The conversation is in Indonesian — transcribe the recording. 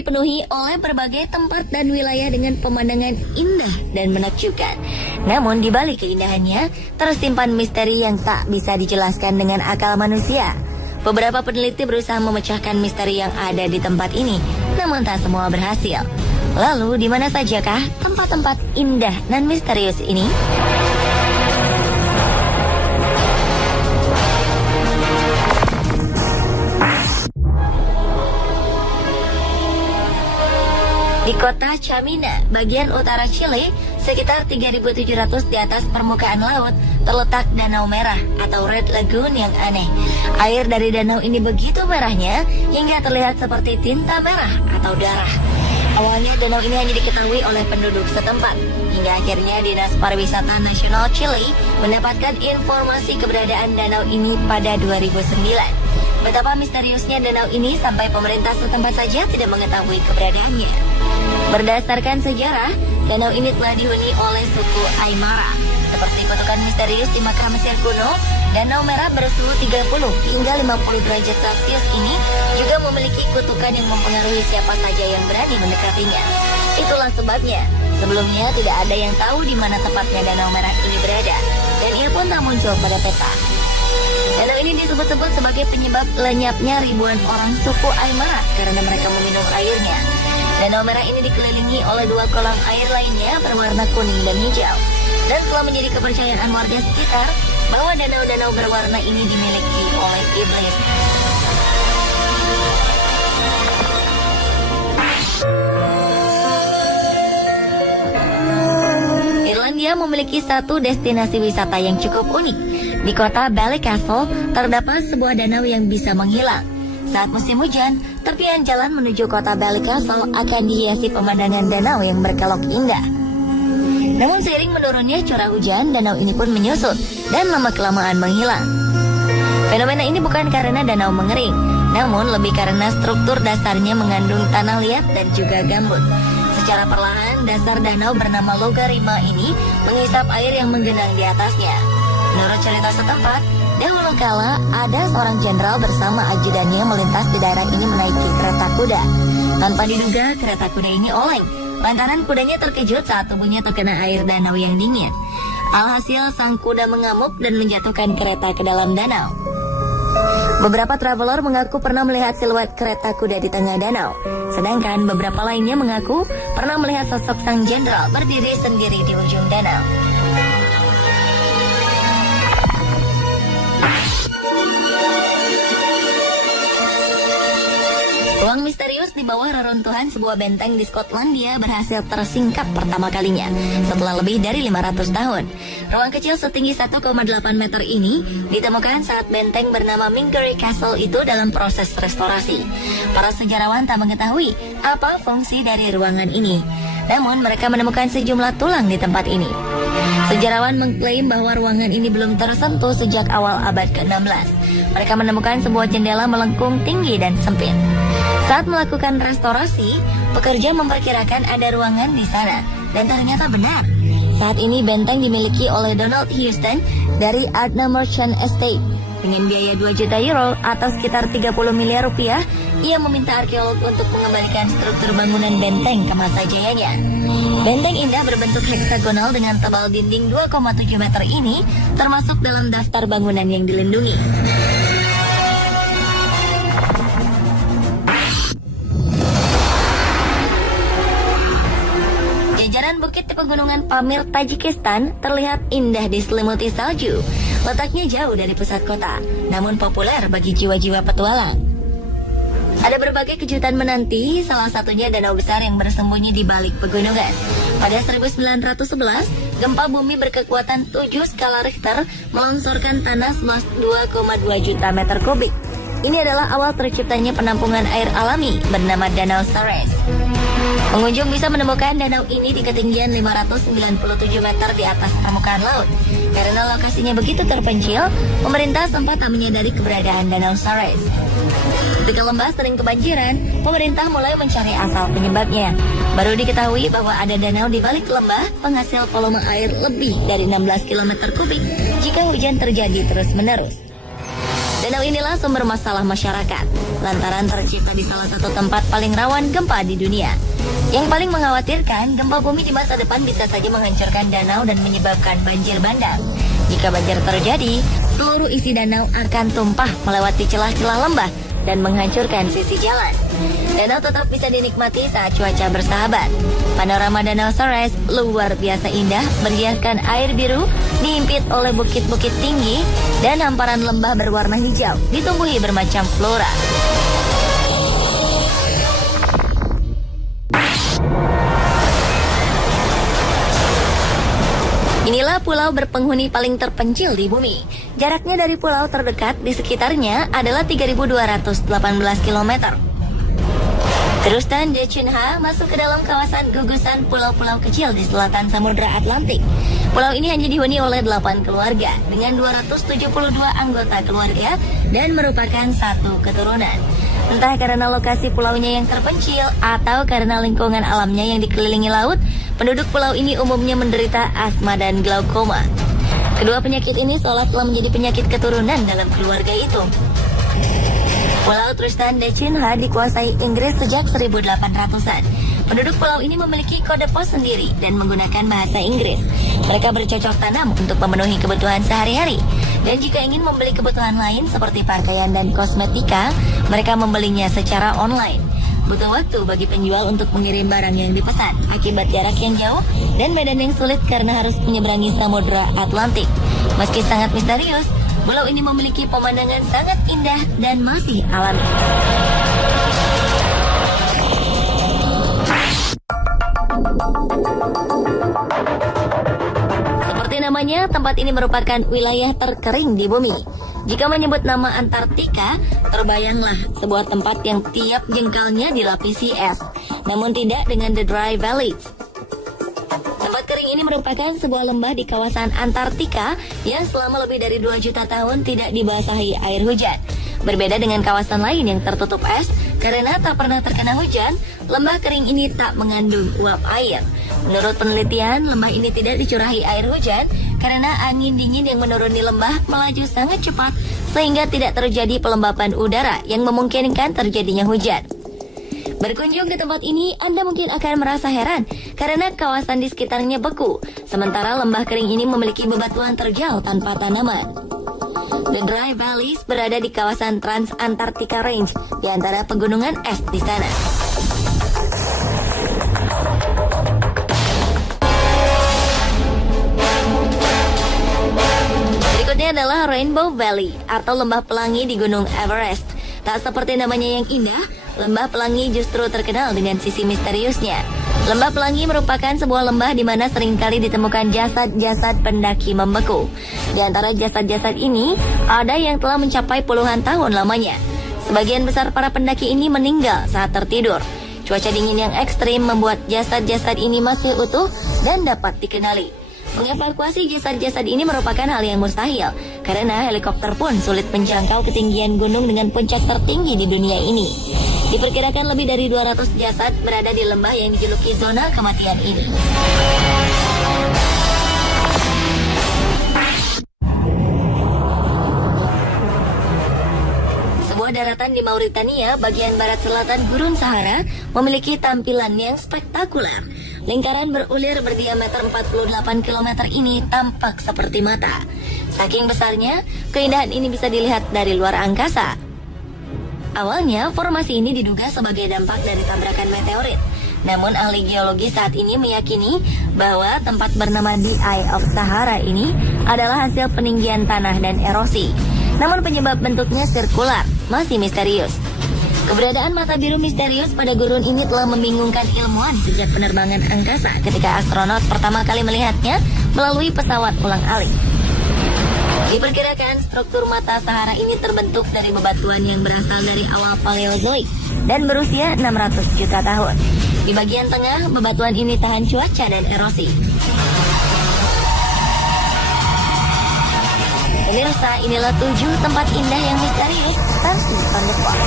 dipenuhi oleh berbagai tempat dan wilayah dengan pemandangan indah dan menakjubkan. Namun di balik keindahannya, tersimpan misteri yang tak bisa dijelaskan dengan akal manusia. Beberapa peneliti berusaha memecahkan misteri yang ada di tempat ini, namun tak semua berhasil. Lalu, di mana sajakah tempat-tempat indah dan misterius ini? Di kota Chamina, bagian utara Chile, sekitar 3.700 di atas permukaan laut, terletak Danau Merah atau Red Lagoon yang aneh. Air dari danau ini begitu merahnya hingga terlihat seperti tinta merah atau darah. Awalnya danau ini hanya diketahui oleh penduduk setempat, hingga akhirnya Dinas Pariwisata Nasional Chile mendapatkan informasi keberadaan danau ini pada 2009. Betapa misteriusnya danau ini sampai pemerintah setempat saja tidak mengetahui keberadaannya. Berdasarkan sejarah, danau ini telah dihuni oleh suku Aymara. Seperti kutukan misterius di Mekah Mesir kuno, Danau Merah bersuhu 30 hingga 50 derajat Celcius ini juga memiliki kutukan yang mempengaruhi siapa saja yang berani mendekatinya. Itulah sebabnya, sebelumnya tidak ada yang tahu di mana tepatnya Danau Merah ini berada, dan ia pun tak muncul pada peta. Danau ini disebut-sebut sebagai penyebab lenyapnya ribuan orang suku Aymara karena mereka meminum airnya. Danau Merah ini dikelilingi oleh dua kolam air lainnya berwarna kuning dan hijau. Dan telah menjadi kepercayaan warga sekitar bahwa danau-danau berwarna ini dimiliki oleh iblis. Irlandia memiliki satu destinasi wisata yang cukup unik. Di kota Ballycastle terdapat sebuah danau yang bisa menghilang. Saat musim hujan, tepian jalan menuju kota Ballycastle akan dihiasi pemandangan danau yang berkelok indah. Namun seiring menurunnya curah hujan, danau ini pun menyusut dan lama-kelamaan menghilang. Fenomena ini bukan karena danau mengering, namun lebih karena struktur dasarnya mengandung tanah liat dan juga gambut. Secara perlahan, dasar danau bernama Logarima ini menghisap air yang menggenang di atasnya. Menurut cerita setempat, dahulu kala ada seorang jenderal bersama ajudannya melintas di daerah ini menaiki kereta kuda. Tanpa diduga, kereta kuda ini oleng lantaran kudanya terkejut saat tubuhnya terkena air danau yang dingin. Alhasil sang kuda mengamuk dan menjatuhkan kereta ke dalam danau. Beberapa traveler mengaku pernah melihat siluet kereta kuda di tengah danau, sedangkan beberapa lainnya mengaku pernah melihat sosok sang jenderal berdiri sendiri di ujung danau. Ruang misterius di bawah reruntuhan sebuah benteng di Skotlandia berhasil tersingkap pertama kalinya setelah lebih dari 500 tahun. Ruang kecil setinggi 1,8 meter ini ditemukan saat benteng bernama Mingery Castle itu dalam proses restorasi. Para sejarawan tak mengetahui apa fungsi dari ruangan ini. Namun mereka menemukan sejumlah tulang di tempat ini. Sejarawan mengklaim bahwa ruangan ini belum tersentuh sejak awal abad ke-16. Mereka menemukan sebuah jendela melengkung tinggi dan sempit. Saat melakukan restorasi, pekerja memperkirakan ada ruangan di sana, dan ternyata benar. Saat ini benteng dimiliki oleh Donald Houston dari Ardnah Merchant Estate. Dengan biaya 2 juta euro atau sekitar 30 miliar rupiah, ia meminta arkeolog untuk mengembalikan struktur bangunan benteng ke masa jayanya. Benteng indah berbentuk heksagonal dengan tebal dinding 2,7 meter ini termasuk dalam daftar bangunan yang dilindungi. Jajaran bukit di pegunungan Pamir, Tajikistan terlihat indah diselimuti salju. Letaknya jauh dari pusat kota, namun populer bagi jiwa-jiwa petualang. Ada berbagai kejutan menanti, salah satunya danau besar yang bersembunyi di balik pegunungan. Pada 1911, gempa bumi berkekuatan 7 skala Richter melonsorkan tanah seluas 2,2 juta meter kubik. Ini adalah awal terciptanya penampungan air alami bernama Danau Sares. Pengunjung bisa menemukan danau ini di ketinggian 597 meter di atas permukaan laut. Karena lokasinya begitu terpencil, pemerintah sempat tak menyadari keberadaan Danau Sares. Ketika lembah sering kebanjiran, pemerintah mulai mencari asal penyebabnya. Baru diketahui bahwa ada danau di balik lembah penghasil volume air lebih dari 16 km kubik jika hujan terjadi terus-menerus. Danau inilah sumber masalah masyarakat, lantaran tercipta di salah satu tempat paling rawan gempa di dunia. Yang paling mengkhawatirkan, gempa bumi di masa depan bisa saja menghancurkan danau dan menyebabkan banjir bandang. Jika banjir terjadi, seluruh isi danau akan tumpah melewati celah-celah lembah dan menghancurkan sisi jalan. Danau tetap bisa dinikmati saat cuaca bersahabat. Panorama Danau Sores luar biasa indah, berhiaskan air biru, dihimpit oleh bukit-bukit tinggi dan hamparan lembah berwarna hijau, ditumbuhi bermacam flora. Inilah pulau berpenghuni paling terpencil di bumi. Jaraknya dari pulau terdekat di sekitarnya adalah 3.218 km. Terustan Decunha masuk ke dalam kawasan gugusan pulau-pulau kecil di selatan Samudra Atlantik. Pulau ini hanya dihuni oleh 8 keluarga dengan 272 anggota keluarga dan merupakan satu keturunan. Entah karena lokasi pulaunya yang terpencil atau karena lingkungan alamnya yang dikelilingi laut, penduduk pulau ini umumnya menderita asma dan glaukoma. Kedua penyakit ini seolah telah menjadi penyakit keturunan dalam keluarga itu. Pulau Tristan da Cunha dikuasai Inggris sejak 1800-an. Penduduk pulau ini memiliki kode pos sendiri dan menggunakan bahasa Inggris. Mereka bercocok tanam untuk memenuhi kebutuhan sehari-hari. Dan jika ingin membeli kebutuhan lain seperti pakaian dan kosmetika, mereka membelinya secara online. Butuh waktu bagi penjual untuk mengirim barang yang dipesan akibat jarak yang jauh dan medan yang sulit karena harus menyeberangi Samudra Atlantik. Meski sangat misterius, pulau ini memiliki pemandangan sangat indah dan masih alami. Seperti namanya, tempat ini merupakan wilayah terkering di bumi. Jika menyebut nama Antartika, terbayanglah sebuah tempat yang tiap jengkalnya dilapisi es, namun tidak dengan The Dry Valley. Tempat kering ini merupakan sebuah lembah di kawasan Antartika yang selama lebih dari 2 juta tahun tidak dibasahi air hujan. Berbeda dengan kawasan lain yang tertutup es, karena tak pernah terkena hujan, lembah kering ini tak mengandung uap air. Menurut penelitian, lembah ini tidak dicurahi air hujan karena angin dingin yang menuruni lembah melaju sangat cepat sehingga tidak terjadi pelembapan udara yang memungkinkan terjadinya hujan. Berkunjung ke tempat ini, Anda mungkin akan merasa heran karena kawasan di sekitarnya beku, sementara lembah kering ini memiliki bebatuan terjal tanpa tanaman. The Dry Valleys berada di kawasan Trans-Antarctica Range, di antara pegunungan es di sana. Berikutnya adalah Rainbow Valley atau lembah pelangi di Gunung Everest. Tak seperti namanya yang indah, lembah pelangi justru terkenal dengan sisi misteriusnya. Lembah pelangi merupakan sebuah lembah di mana seringkali ditemukan jasad-jasad pendaki membeku. Di antara jasad-jasad ini, ada yang telah mencapai puluhan tahun lamanya. Sebagian besar para pendaki ini meninggal saat tertidur. Cuaca dingin yang ekstrim membuat jasad-jasad ini masih utuh dan dapat dikenali. Mengevakuasi jasad-jasad ini merupakan hal yang mustahil, karena helikopter pun sulit menjangkau ketinggian gunung dengan puncak tertinggi di dunia ini. Diperkirakan lebih dari 200 jasad berada di lembah yang dijuluki zona kematian ini. Sebuah daratan di Mauritania, bagian barat selatan Gurun Sahara, memiliki tampilan yang spektakuler. Lingkaran berulir berdiameter 48 km ini tampak seperti mata. Saking besarnya, keindahan ini bisa dilihat dari luar angkasa. Awalnya, formasi ini diduga sebagai dampak dari tabrakan meteorit. Namun ahli geologi saat ini meyakini bahwa tempat bernama The Eye of Sahara ini adalah hasil peninggian tanah dan erosi. Namun penyebab bentuknya sirkular masih misterius. Keberadaan mata biru misterius pada gurun ini telah membingungkan ilmuwan sejak penerbangan angkasa ketika astronot pertama kali melihatnya melalui pesawat ulang-alik. Diperkirakan struktur mata Sahara ini terbentuk dari bebatuan yang berasal dari awal Paleozoik dan berusia 600 juta tahun. Di bagian tengah, bebatuan ini tahan cuaca dan erosi. Pemirsa, inilah 7 tempat indah yang misterius versi On The Spot.